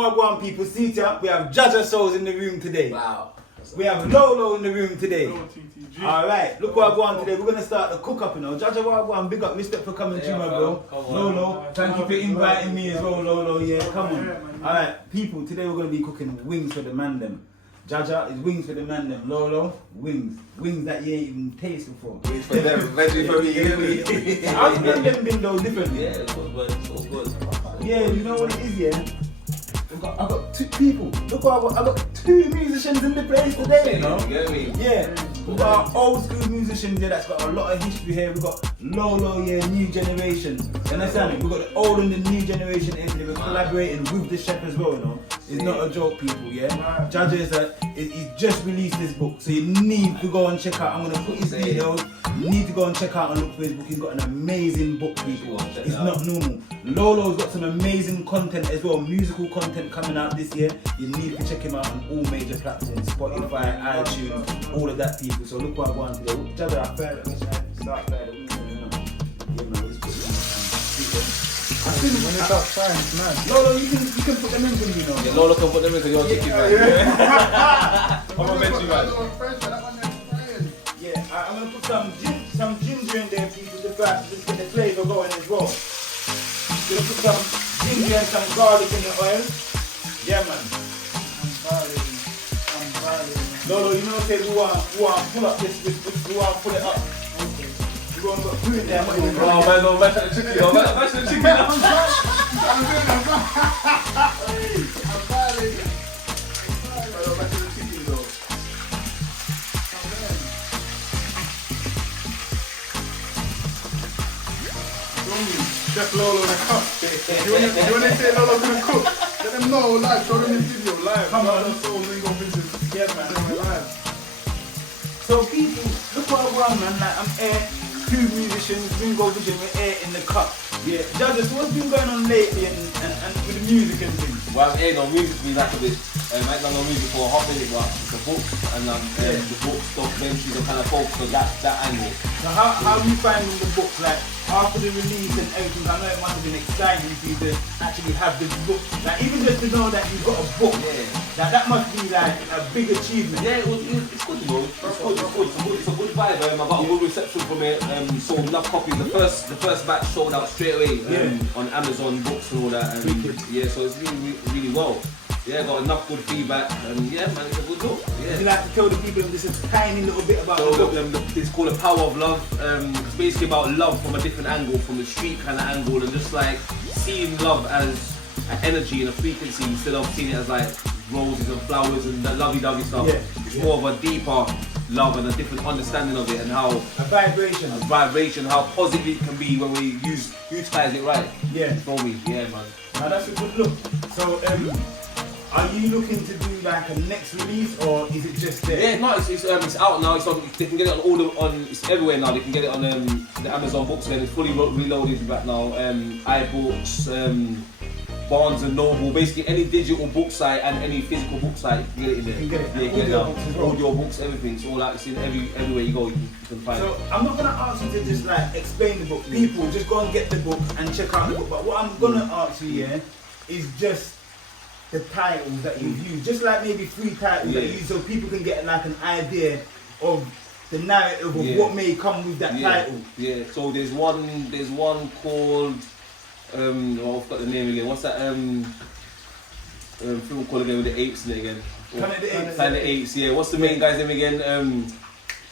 Wagwan people, see ya. We have Jaja Soze in the room today. Wow. We have Lolo in the room today. TTG. Alright, look what Wagwan today. We're gonna start the cook up, you know. Jaja Wagwan, big up, respect for coming to my bro. Lolo, thank you for inviting me as well, Lolo. Yeah, come on. Alright, people, today we're gonna be cooking wings for the Mandem. Jaja is wings for the Mandem. Lolo, wings. Wings that you ain't even tasted before. Wings for them, veggie for me. How's Mandem been though different? Yeah, it's all good, it's all good. Yeah, you know what it is, yeah? I got two people. Look what I got two musicians in the place today, you know? You get me? Yeah. We got old school musicians here that's got a lot of history here. We got Lolo, yeah, new generation. You understand? We got the old and the new generation here today. We're collaborating with the chef as well, you know? It's not a joke, people, yeah? Jaja is he's just released this book, so you need to go and check out. I'm gonna put his details. You need to go and check out and look for his book. He's got an amazing book, people. It's not normal. Lolo's got some amazing content as well, musical content coming out this year. You need to check him out on all major platforms, Spotify, iTunes, all of that, people. So look what I want today. Jaja, I fair start fair. I think when it's up science, man. Lolo, you can put them in for me, you know. Yeah, Lolo can put them in because you're chicken, man. I'm gonna mention man. Yeah, I'm gonna put some ginger in there, people, just get the flavour going as well. Gonna put some ginger and some garlic in the oil. Yeah, man. I'm violating. Lolo, you know what I'm saying? We want to pull up this, we want to pull it up. We want to put food in there. Oh man, no, mash the chicken, no, mash the chicken. I'm violating. Chef Lolo in the cup. You want to say Lolo gonna cook? Let them know live. Show them this video live. Come on, so Ringo visit. Yeah, man. Live. So people, look what I want, man. Like I'm air, two musicians, Ringo Vision, we're air in the cup. Yeah. Jaja, so what's been going on lately and with the music and things? Well, I'm airing on music, we like a bit. I might not know music for a hot minute, but the book and the book documentaries are kind of focused on that angle. So how are you finding the book? Like after the release and everything, I know it must have been exciting for you to actually have this book. Like even just to know that you've got a book, that must be like a big achievement. Yeah, it's good, you know. It's a good vibe. I got a good reception from it. Sold enough copies. The first batch sold out straight away on Amazon books and all that. Yeah, so it's really well. Yeah, got enough good feedback, and yeah, man, it's a good book. Yeah. You like to tell the people just a tiny little bit about the book? It's called The Power of Love. It's basically about love from a different angle, from the street kind of angle, and just like seeing love as an energy and a frequency instead of seeing it as like roses and flowers and that lovey-dovey stuff. Yeah. It's more of a deeper love and a different understanding of it, and how a vibration, how positive it can be when we utilize it right. Yeah. For me, yeah, man. Now that's a good look. So are you looking to do like a next release, or is it just there? Yeah, no, it's out now. They can get it on it's everywhere now. They can get it on the Amazon books. Then it's fully reloaded right now. iBooks, Barnes and Noble, basically any digital book site and any physical book site, you can get it in there. You can get it. Yeah, Audio books as well. Audio books, everything. It's all out. It's in everywhere you go. You can find it. So I'm not gonna ask you to just like explain the book. People just go and get the book and check out the book. But what I'm gonna ask you, is just the titles that you've used, just like maybe 3 titles that you use, so people can get like an idea of the narrative of what may come with that title. Yeah. So there's one called I've got the name again. What's that film called again with the apes in it again? Planet of the Apes. Yeah. What's the main guy's name again?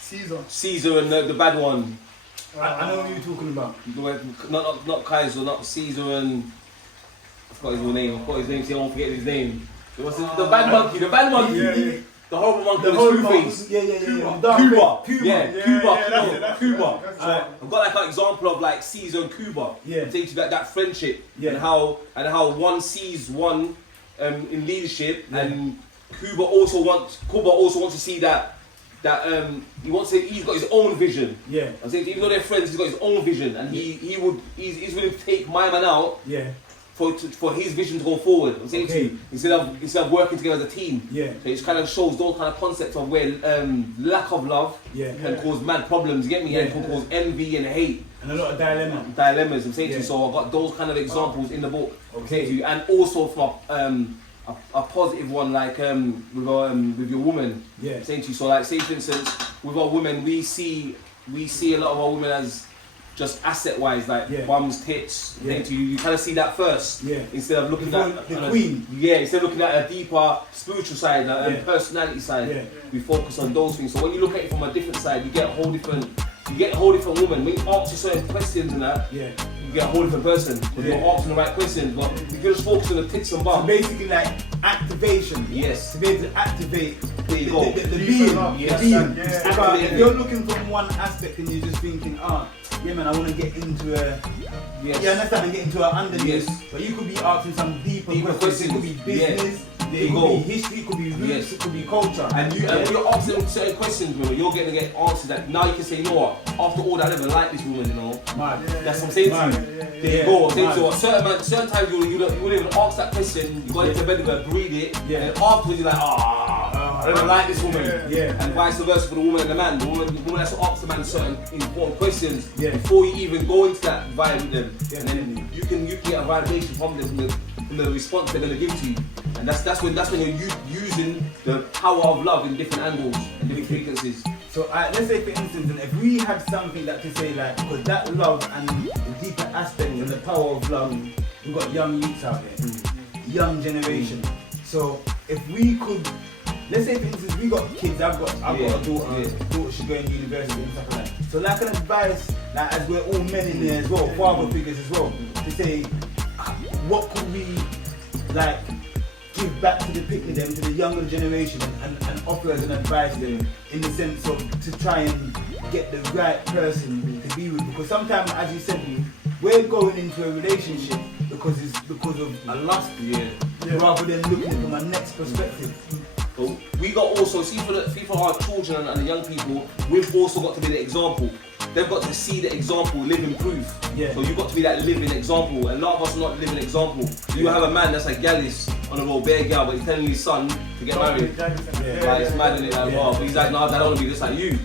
Caesar and the bad one. I know what you're talking about. Not Kaiser, not Caesar and. I forgot his name. So I won't forget his name. What's the bad monkey? The bad monkey. Yeah. The horrible monkey. The horrible face. Yeah. Cuba. I've got like an example of like Caesar and Cuba. Yeah. Takes that friendship and how one sees one in leadership, and Cuba also wants to see that he's got his own vision. Yeah. I'm saying even though they're friends, he's got his own vision, and he's willing to take my man out. Yeah. For his vision to go forward. I'm saying to you, instead of working together as a team. Yeah. So it kind of shows those kind of concepts of where lack of love can cause mad problems, you get me? And can cause envy and hate. And a lot of dilemmas. I'm saying to you, so I've got those kind of examples in the book. I'm saying to you, and also from a positive one, like with your woman. Yeah. Saying to you, so like say for instance, with our women, we see a lot of our women as just asset wise, like bums, tits. Yeah. To you, you kind of see that first. Yeah. Instead of looking at the queen. Instead of looking at a deeper spiritual side and personality side, we focus on those things. So when you look at it from a different side, you get a whole different woman. When you ask certain questions and that, you get a whole different person because you're asking the right questions. But if you're just focusing on the tits and bum, so basically like activation. Yes. To be able to activate there you go. the being. Yes. The being. Yeah. If you're looking from one aspect and you're just thinking, yeah man, I want to get into a, you understand, and get into an underneath. But you could be asking some deeper questions. It could be business. There It you could go. be history, it could be roots, it could be culture. And when you're asking certain questions, women, you're going to get answers that now you can say, you know what, after all that, I never like this woman, you know. That's what I'm saying to you. There you go. Certain times you wouldn't even ask that question, you got into bed with her, breathe it, and afterwards you're like, I never like this woman. And vice versa for the woman and the man. The woman has to ask the man certain important questions before you even go into that vibe with them. And then you can get a validation from them, from the response they're going to give to you. And that's when you're using the power of love in different angles and different frequencies. So let's say for instance, if we had something that to say like, because that love and the deeper aspect and the power of love, we've got young youths out there, young generation. So if we could, let's say for instance, we got kids, I've got a daughter, she's going to university and stuff like that. So like an advice, like as we're all men in there as well, father figures as well, to say, what could we like give back to the younger generation and offer as an advice to them in the sense of to try and get the right person to be with, because sometimes, as you said, we're going into a relationship because of a lust, rather than looking from a next perspective. So we got also see for our children and the young people, we've also got to be the example. They've got to see the example, living proof. So you've got to be that living example. And a lot of us are not living example. You have a man that's like Gallis on a road, bare gal, but he's telling his son to get married. Like it's mad in it like well. But he's like, no, I don't want to be just like you.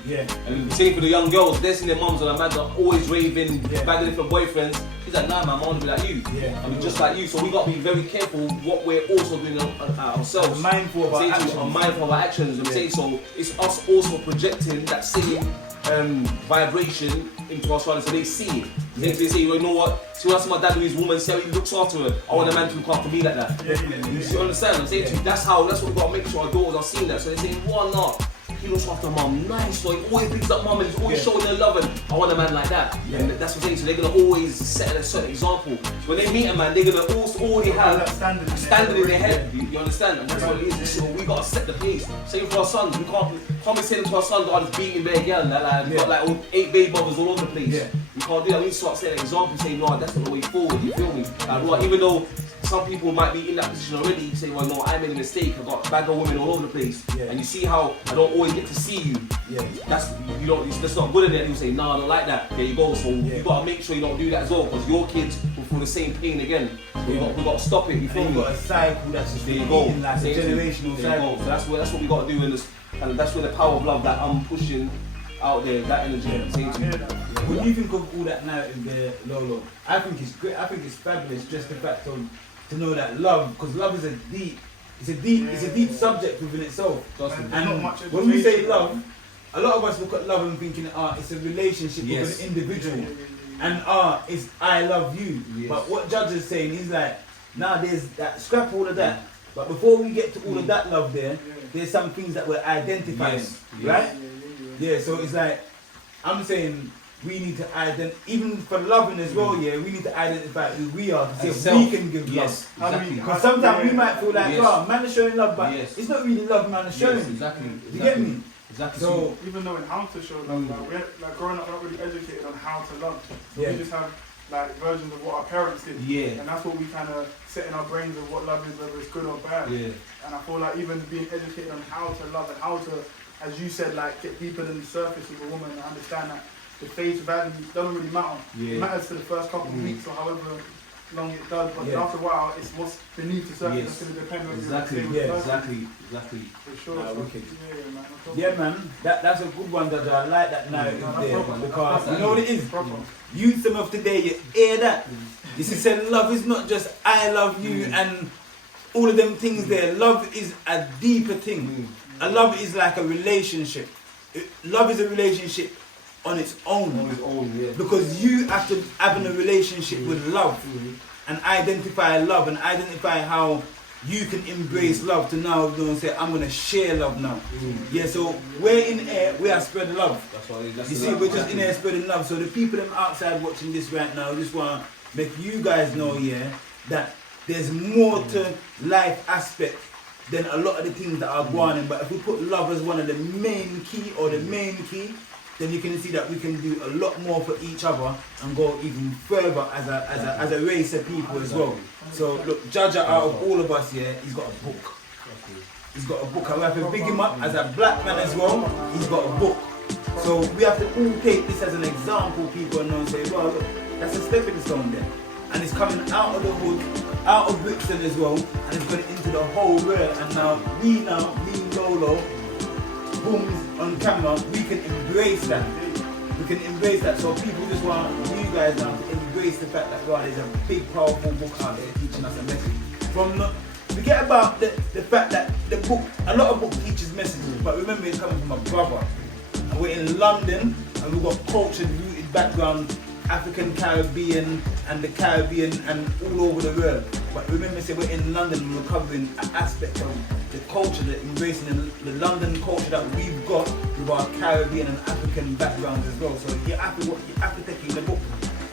And same for the young girls, they're seeing their mums and their man are always raving, bagging different boyfriends. She's like, nah man, I want to be like you. I mean just like you. So we got to be very careful what we're also doing ourselves. Mindful of our actions. Mindful of our actions. And say so it's us also projecting that same vibration into our surroundings, so they see it. They say, you know what? See what my dad with his woman, see how he looks after her. I want a man to look after me like that. You understand? I'm saying to you, that's what we've got to make sure our daughters are seeing that. So they say, why not? He looks after mum, nice, so he always picks up mum and he's always showing her love, and I want a man like that. And that's what I'm saying, so they're going to always set a certain example. So when they meet a man, they're going to already have that standard in their head. You understand? And that's what it is. So we got to set the pace. Same for our sons. We can't be saying to our sons, oh, just beating their girl. We've got like 8 baby mothers all over the place. We can't do that. We need to start setting an example, saying, no, that's not the way forward. You feel me? Like, even though some people might be in that position already, you say, well, no, I made a mistake. I've got bad women all over the place. And you see how I don't always get to see you. That's not good at it. You say, no, I don't like that. There you go. So you got to make sure you don't do that as well, because your kids will feel the same pain again. We got to stop it. You feel me? You've got a cycle that's just repeating, like a generational cycle. So that's what we got to do in this, and that's where the power of love that I'm pushing out there, that energy. What do you think of all that narrative there, Lolo? I think it's great. I think it's fabulous. Just the fact of to know that love, because love is it's a deep subject within itself. And when we say love, a lot of us look at love and thinking, it's a relationship with an individual, and it's I love you. But what Judge is saying, he's like, nah, there's that, scrap all of that. But before we get to all of that love there's some things that we're identifying, right? So it's like, I'm saying, we need to identify, even for loving as well, we need to identify who we are to see if we can give love. Because sometimes we might feel like, man is showing love, but it's not really love man is showing. You get me? So even knowing how to show love, like growing up, not really educated on how to love. So we just have like versions of what our parents did. And that's what we kind of set in our brains of what love is, whether it's good or bad. And I feel like even being educated on how to love and how to, as you said, like get deeper than the surface of a woman and understand that the face value doesn't really matter. It matters for the first couple of weeks or however long it does, but after a while it's what's beneath the surface that's going to depend on Exactly. For sure. Man, that's a good one, Jaja. I like that narrative there, because you know what it is? Youth of today, you hear that? You see, saying love is not just I love you and all of them things there. Love is a deeper thing. A love is like a relationship. Love is a relationship on its own. On its own, yeah. Because you after having a relationship with love and identify love and identify how you can embrace love to now say, I'm gonna share love now. Yeah, so we're in air, we are spreading love. That's you see, we're just in air spreading love. So the people them outside watching this right now, just wanna make you guys know, yeah, that there's more to life aspect than a lot of the things that are going on. But if we put love as one of the main key or the main key, then you can see that we can do a lot more for each other and go even further as a race of people as well. So look, Jaja, out of all of us here, he's got a book. He's got a book. I have to big him up as a black man as well. He's got a book. So we have to all take this as an example, people, and say, well, look, that's a stepping stone there. And it's coming out of the hood, out of Brixton as well, and it's going into the whole world. And now, me, Lolo, boom, on camera, we can embrace that. We can embrace that. So people just want you guys now to embrace the fact that God is a big, powerful book out there teaching us a message. Forget about the fact that the book, a lot of book teaches messages, but remember it's coming from a brother. And we're in London, and we've got culture, rooted background, African, Caribbean, and the Caribbean, and all over the world. But remember, say we're in London and we're covering an aspect of the culture, the embracing the London culture that we've got with our Caribbean and African backgrounds as well. So you have to take in the book,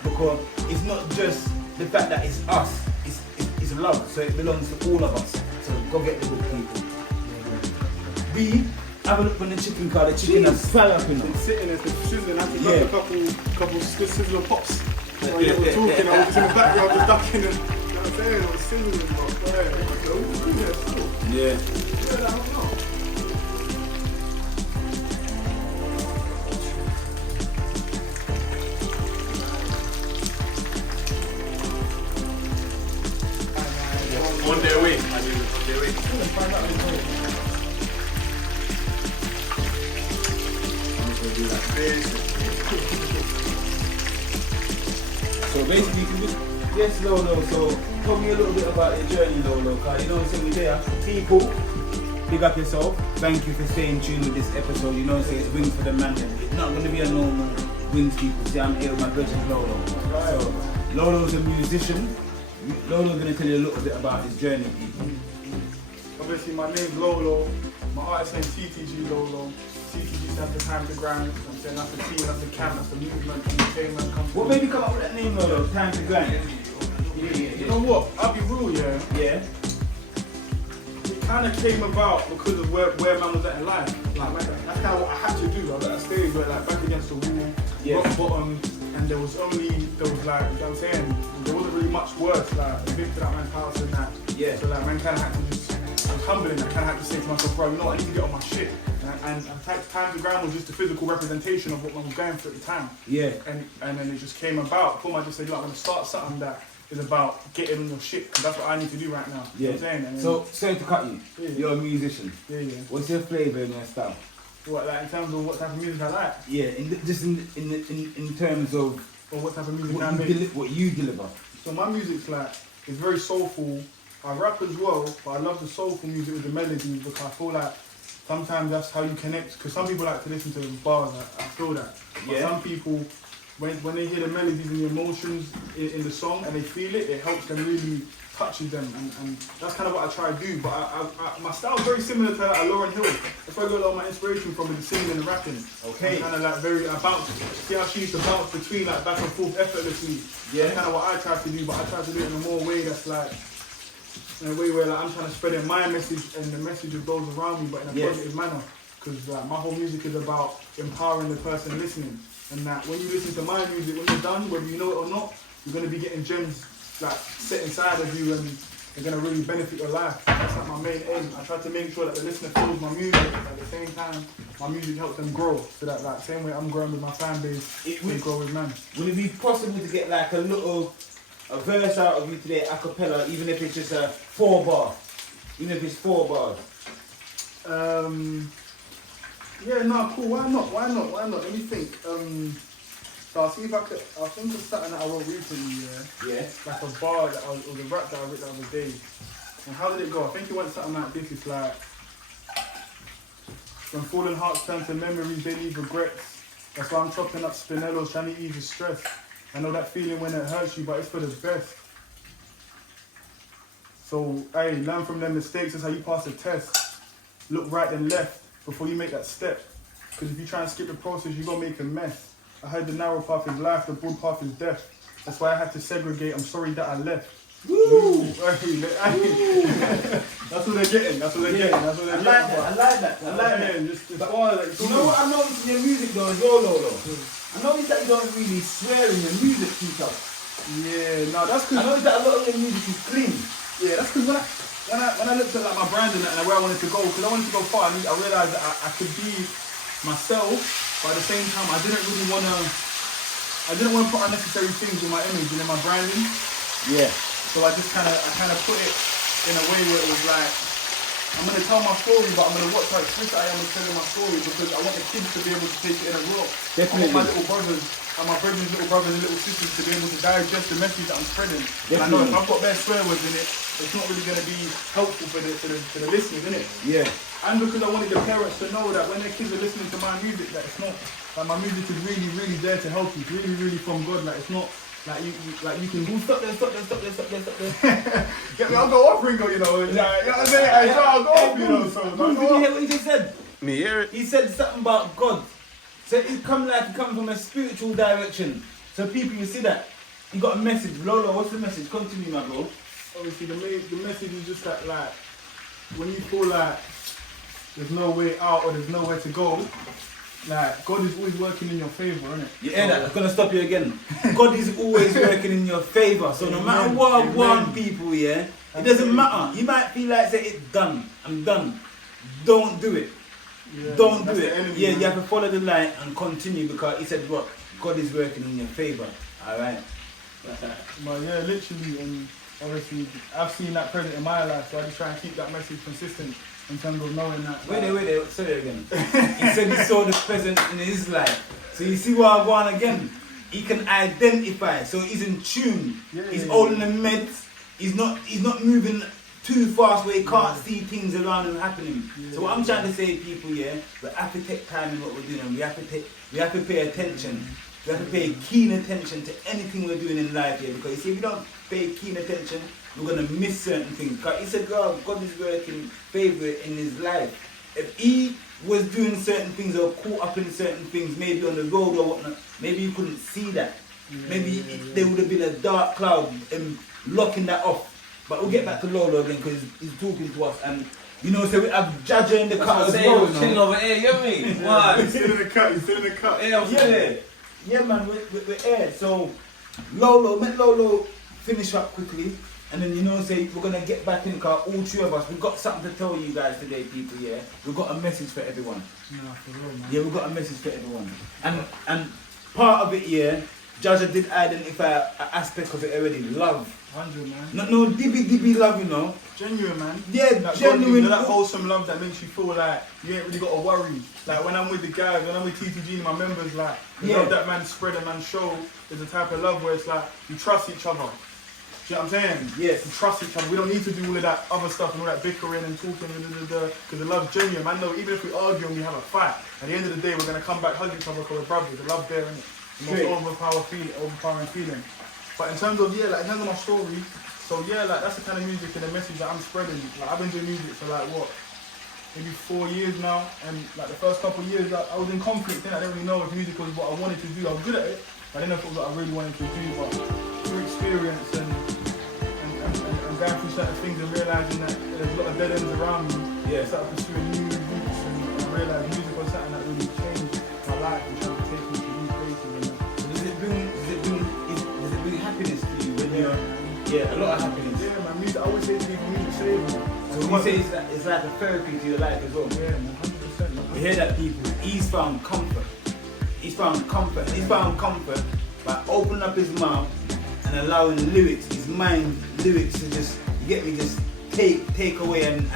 because it's not just the fact that it's us, it's love. So it belongs to all of us. So go get the book, people. B. Have a look on the chicken car. The chicken has fell up in it. It's sitting there, it's sizzling. I had to grab a couple sizzler pops. While you were talking, I was just in the background just ducking and, you know what I'm saying? I was sizzling, but yeah. I don't know. On their way. So basically, you can just, yes, Lolo, so tell me a little bit about your journey, Lolo, because you know what I'm saying, we're there. People, big up yourself. Thank you for staying tuned with this episode. You know what I'm saying, it's Wings for the Mandem. It's not going to be a normal Wings people. See, I'm here with my virgin Lolo. So, Lolo's a musician. Lolo's going to tell you a little bit about his journey, people. Obviously, my name's Lolo. My artist name's TTG Lolo. TTG stands for Time to Grind. I'm saying that's the team, that's the camp, that's the movement, entertainment. What made you come up with that name, Lolo? Time to Grind. You know what? I'll be real, yeah. Yeah. It kind of came about because of where man was at in life. Like, that's kind of what I had to do. I was at a stage where, like, back against the wall, rock bottom, and there was like, you know what I'm saying? There wasn't really much worse. Like, I've been to that man's house and that. Yeah. So, like, man kind of had to just, I was humbling. I kind of had to say to myself, bro, you know what? I need to get on my shit. And Time to Grind was just a physical representation of what man was going through at the time. Yeah. And then it just came about. I just said, look, I'm going to start something that is about getting on your shit, because that's what I need to do right now. Yeah. You know what I'm saying? And So, sorry to cut you. Yeah. You're a musician. Yeah. What's your flavour and your style? What, like in terms of what type of music I like? Yeah, in terms of Or what type of music I make? what you deliver. So my music's like, it's very soulful. I rap as well, but I love the soulful music with the melodies, because I feel like sometimes that's how you connect. Because some people like to listen to bars, I feel that. But some people, when they hear the melodies and the emotions in the song and they feel it, it helps them really, touches them. And that's kind of what I try to do. But my style is very similar to like a Lauryn Hill. That's where I got a lot of my inspiration from, with the singing and the rapping. Okay. Kind of like I bounce. See how she used to bounce between like back and forth effortlessly. Yeah. That's kind of what I try to do, but I try to do it in a more way that's like, in a way where like I'm trying to spread in my message and the message of those around me, but in a positive manner. Because my whole music is about empowering the person listening. And that when you listen to my music, when you're done, whether you know it or not, you're going to be getting gems like set inside of you, and they're going to really benefit your life. That's like my main aim. I try to make sure that the listener feels my music, at the same time my music helps them grow. So that like same way I'm growing with my fan base, they grow with man. Would it be possible to get like a verse out of you today, a cappella, even if it's just a 4 bar? Even if it's 4 bars? Yeah, no, cool. Why not? Let me think. So I'll see if I'll think of something that I wrote recently. Yeah. Like a bar or the rap that I wrote the other day. And how did it go? I think it went something like this. It's like, when fallen hearts turn to memories, they leave regrets. That's why I'm chopping up spinellos, trying to ease the stress. I know that feeling when it hurts you, but it's for the best. So, hey, learn from them mistakes. That's how you pass a test. Look right and left before you make that step. Because if you try and skip the process, you're going to make a mess. I heard the narrow path is life, the broad path is death. That's why I had to segregate. I'm sorry that I left. Woo! That's what they're getting. That's what they're getting. That's what they're getting. I like that. I like that. Just like, you know what I noticed in your music though, Lolo though? I noticed that you don't really swear in your music, Peter. Yeah, no, that's because I noticed that a lot of your music is clean. Yeah, that's because when I looked at like my brand and where I wanted to go, because I wanted to go far, I realized that I could be myself, but at the same time, I didn't want to put unnecessary things in my image and in my branding. Yeah. So I just kind of put it in a way where it was like, I'm going to tell my story, but I'm going to watch how explicit I am in telling my story because I want the kids to be able to take it in a raw. Definitely. I want my little brothers and my brother's little brothers and little sisters to be able to digest the message that I'm spreading. Definitely. And I know if I've got bare swear words in it, it's not really going to be helpful for the listeners, innit? Yeah. And because I wanted the parents to know that when their kids are listening to my music, that it's not, like my music is really, really there to help you. It's really, really from God. Like it's not, like you can go stop there. Get me, I'll go off Ringo, you know. Like, you know what I'm saying? I'll go off, you know. So Did you hear what he just said? Me hear it. He said something about God. So he come from a spiritual direction. So people, you see that? You got a message. Lolo, what's the message? Come to me, my bro. Obviously, the message is just that, like, when you feel like there's no way out or there's nowhere to go, like, God is always working in your favour, isn't it? You hear that? I'm going to stop you again. God is always working in your favour. So no matter what I want, people, yeah, it doesn't matter. You might feel like, say, it's done. I'm done. Don't do it. Yeah, Don't do the it. enemy, Yeah, man. you have to follow the light and continue because he said what? God is working in your favour. Alright? But yeah, literally, and obviously, I've seen that present in my life, so I just try and keep that message consistent in terms of knowing that. Wait there, say it again. He said he saw the present in his life. So you see what I want again? He can identify, so he's in tune. He's holding the meds. He's not moving too fast where he can't see things around him happening. So what I'm trying to say, people, yeah, we have to take time in what we're doing, and we have to pay attention. We have to pay keen attention to anything we're doing in life here, because you see, if we don't pay keen attention, we're gonna miss certain things. Because he said, God is working favour in his life. If he was doing certain things or caught up in certain things, maybe on the road or whatnot, maybe you couldn't see that. Maybe there would have been a dark cloud locking that off. But we'll get back to Lolo again because he's talking to us, and you know, so we have Jaja in the cut as well. Chilling over here, you know me? What? He's still in the cut. Yeah, man, we're here. So Lolo, let Lolo finish up quickly, and then you know, say we're gonna get back in the car. All three of us, we've got something to tell you guys today, people. Yeah, we've got a message for everyone. Nah, for real, man. Yeah, we've got a message for everyone, and part of it, yeah, Jaja did identify an aspect of it already. Love. 100, man. No, DB love, you know. Genuine, man. Yeah, that genuine. You know, that wholesome love that makes you feel like you ain't really got to worry. Like when I'm with the guys, when I'm with TTG and my members, like the love that man spread and man show is a type of love where it's like you trust each other. Do you know what I'm saying? Yes. We trust each other. We don't need to do all of that other stuff and all that bickering and talking because the love's genuine. Man, know even if we argue and we have a fight, at the end of the day we're gonna come back, hug each other because we're brothers. The love there, innit? The most overpowering feeling. But in terms of my story. So yeah, like that's the kind of music and the message that I'm spreading. Like I've been doing music for like what, maybe 4 years now, and like the first couple of years I was in conflict. I didn't really know if music was what I wanted to do. I was good at it, but I didn't know if it was what I really wanted to do. But through experience and going through certain things and realizing that there's a lot of dead ends around me, I started pursuing new routes and realized music was something that really changed my life and trying to take me to new places. Does it bring happiness to you when you're? Yeah, a lot of happiness. Yeah, man, music, I always say to people, music saves me. So you say it's like a therapy to your life as well. Yeah, man, 100%. Man. You hear that, people? He's found comfort. He's found comfort by opening up his mouth and allowing lyrics, his mind lyrics to just, you get me, just take away and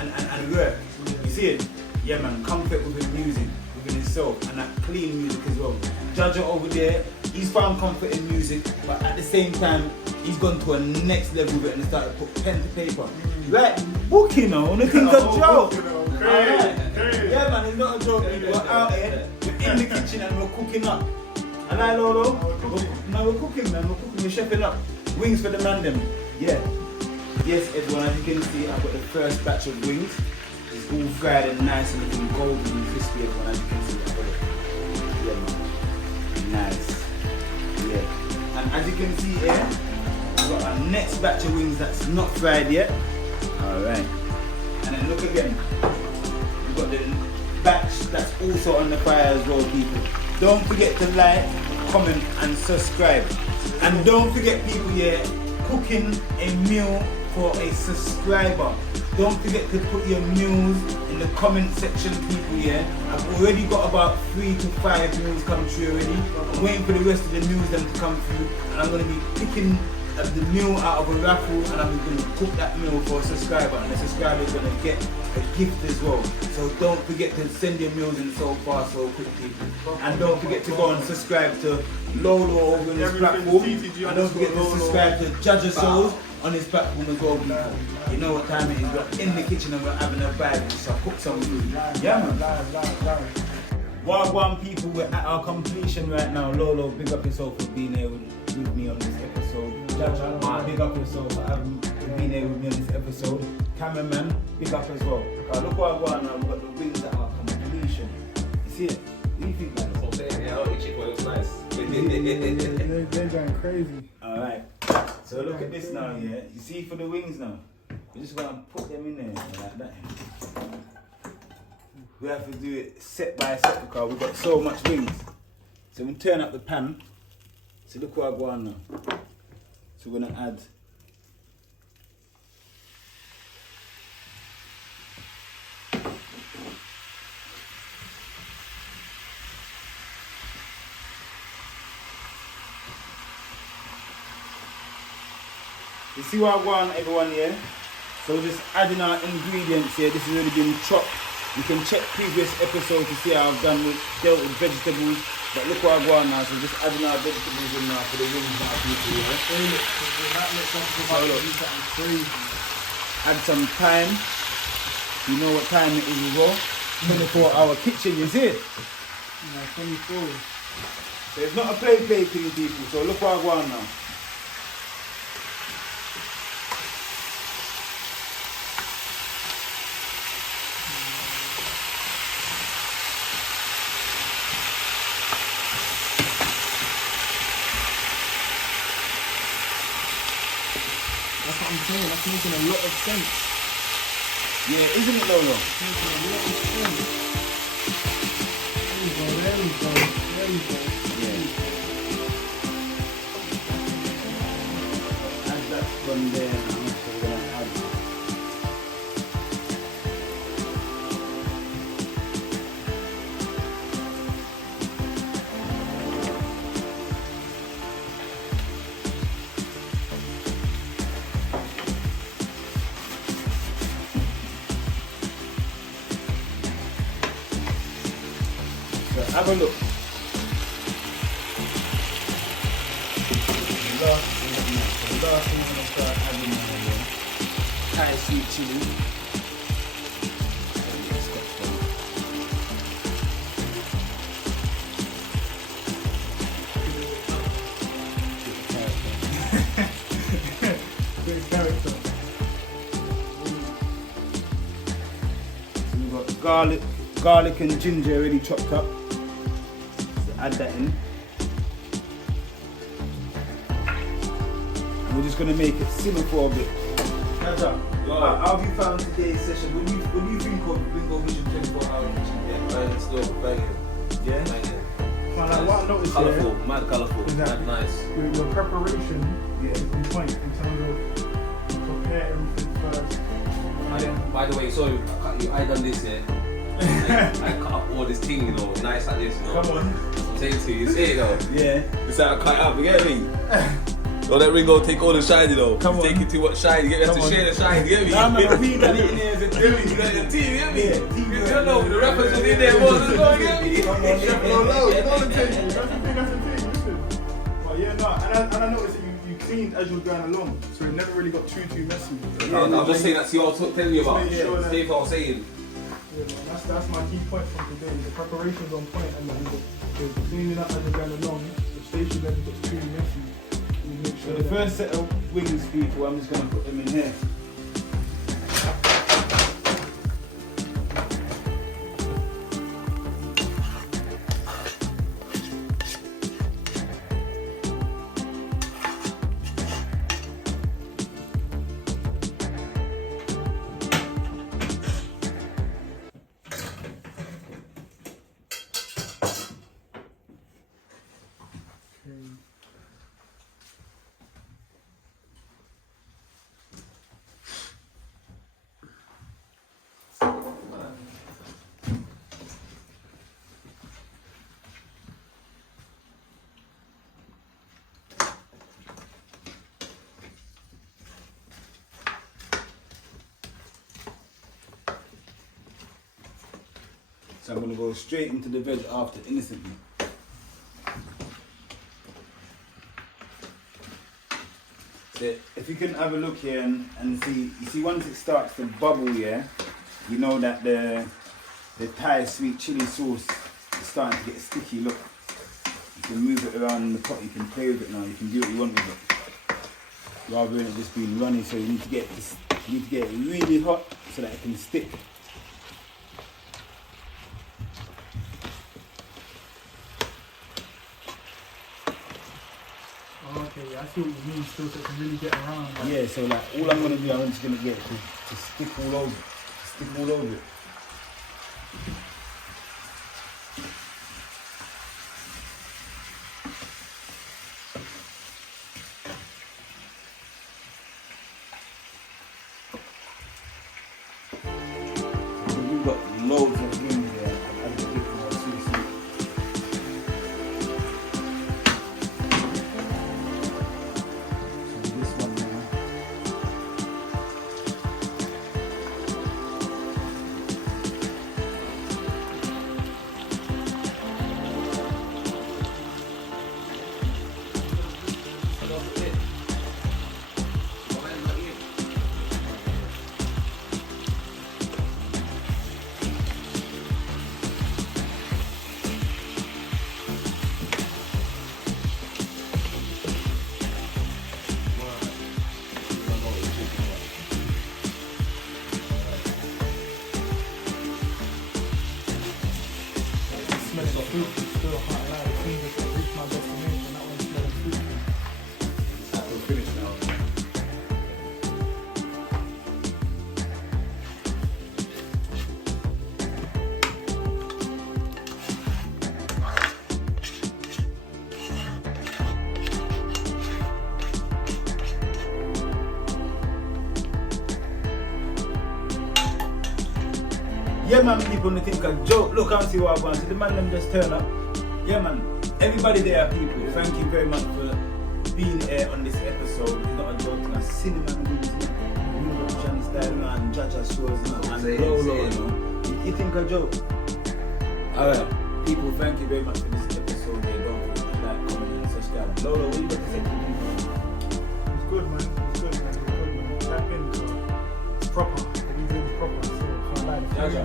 work. You see it? Yeah, man, comfort within music, within himself, and that clean music as well. Jaja over there, he's found comfort in music, but at the same time, he's gone to a next level with it and started to put pen to paper. Like, book, you know, nothing's a joke. Yeah, man, it's not a joke. We're out here, we're in the kitchen and we're cooking up. And I Lolo, we're cooking, man, we're chefing up. Wings for the Mandem. Yeah. Yes, everyone, as you can see, I've got the first batch of wings. It's all fried and nice and looking golden and crispy, everyone, as you can see. I've got it. Yeah, man. Nice. Yeah. And as you can see here, I've got our next batch of wings that's not fried yet. Alright. And then look again. We've got the batch that's also on the fire as well, people. Don't forget to like, comment and subscribe. And don't forget, people, here, cooking a meal for a subscriber. Don't forget to put your meals in the comment section, people, yeah. I've already got about 3 to 5 meals come through already. I'm waiting for the rest of the meals them to come through, and I'm going to be picking the meal out of a raffle, and I'm going to cook that meal for a subscriber, and the subscriber is going to get a gift as well. So don't forget to send your meals in so far, so quick, people. And don't forget to go and subscribe to Lolo over on his platform. And don't forget to subscribe to Jaja Soze on his platform as well, people. You know what time it is, we're in the kitchen and we're having a vibe, so I cook some food. Yeah, man. Wagwan, people, we're at our completion right now. Lolo, big up yourself for being here with me on this episode. Jaja, big up yourself for being here with me on this episode. Cameraman, big up as well. Look what I've got now, we've got the wings at our completion. You see it? What do you think, guys? Yeah, I check it looks nice. They're going crazy. Alright, so look at this now, yeah. You see for the wings now? We're just going to put them in there like that. We have to do it set by set because we've got so much wings. So we turn up the pan. So look what I go on now. So we're going to add you see what I want, everyone here? So just adding our ingredients here. This has already been chopped. You can check previous episodes to see how I've dealt with vegetables. But look what I want now. So just adding our vegetables in now for the wings that I people here. So look, add some thyme. You know what time it is as well. 24-hour kitchen, you see it? Yeah, 24. So it's not a play thing, people. So look what I want now. That's what I'm saying, that's making a lot of sense. Yeah, isn't it, Lolo? It's making a lot of sense. There we go. Yeah. Add that from there now, so we're going to add. Have a look. The last thing I'm going to start adding now again. Thai sweet chili. Great character. So we've got garlic and ginger already chopped up. Add that in. And we're just going to make it simmer for a bit. Jaja, how have you found today's session? What do you think of Ringo Vision 24-hour kitchen? Yeah, banging still, banging. Yeah? Banging. Man, like, what I noticed Colourful, here, mad colourful, exactly. mad nice. Your preparation is the point in terms of prepare everything first. By the way, sorry, I done this here. I cut up all this thing, you know, nice like this, you know. Come on. I'm saying to you, you see it though? Yeah. This how I cut it up, you get me? Don't let Ringo take all the shine, you know. Come He's on. taking too much shine, you get me? Have to share the shine, you get me? Nah, man, we done it in here as a team. You got your team, you get me? Yeah, team. You don't know, the rappers was in there, boys, let's go, you get me? Come on, No, you know the thing. That's the thing, listen. yeah, no, and I noticed that you cleaned as you were going along, so it never really got too messy. Yeah, I'm just saying that to you, I was telling you about. Sure Same what I was saying. Yeah, man, that's my key point from today. The preparation's on point, and the cleaning up as you're going along, the station never gets too messy. You make So sure the first set of wings, people, I'm just going to put them in here. So I'm going to go straight into the veg after, instantly. So if you can have a look here and see, you see once it starts to bubble here, you know that the Thai sweet chili sauce is starting to get sticky. Look, you can move it around in the pot, you can play with it now, you can do what you want with it. Rather than it just being runny, so you need to get it really hot so that it can stick. okay, yeah, I see what you mean, still, so it can really get around. Like. Yeah, so like all I'm gonna do, I'm just gonna get it to stick all over it. We've got loads of wings here. I've added a bit more sauce. So this one now. Still hot, like, it seems like I reached my destination. That one's smelling fruit. We're finished now. Yeah man, people only think a joke. Look and see what I want. See the man them just turn up. Yeah man, everybody there people, thank you very much for being here on this episode. It's not a joke, it's a cinema movie. Ringo, Style man, Jaja Soze and Lolo, you know. You think a joke? Alright, people, thank you very much for this episode. Don't forget to like, comment and subscribe. Lolo, what you got to say to people? It's good, man. It's good, man. It's good, man. Tap in, so it's proper. Everything's proper. So I can't lie. Jaja.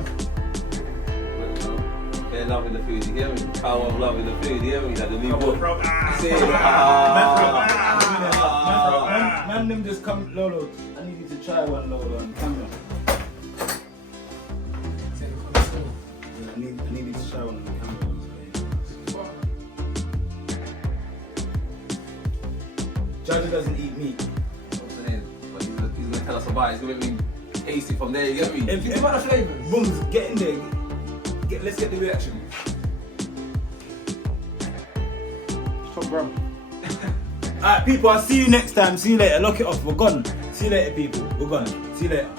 They're loving the food, you hear me? Power of loving the food, you hear me? Like the new book. Man, them just come, Lolo. I need you to try one, Lolo, on camera. I need you to try one on camera. Jaja doesn't eat meat. I'm saying, but he's gonna tell us about it. He's gonna make me taste it from there, you get me? If you want the flavours, booms, get in there. Let's get the reaction. Top gram. Alright people, I'll see you next time. See you later. Lock it off. We're gone. See you later people. We're gone. See you later.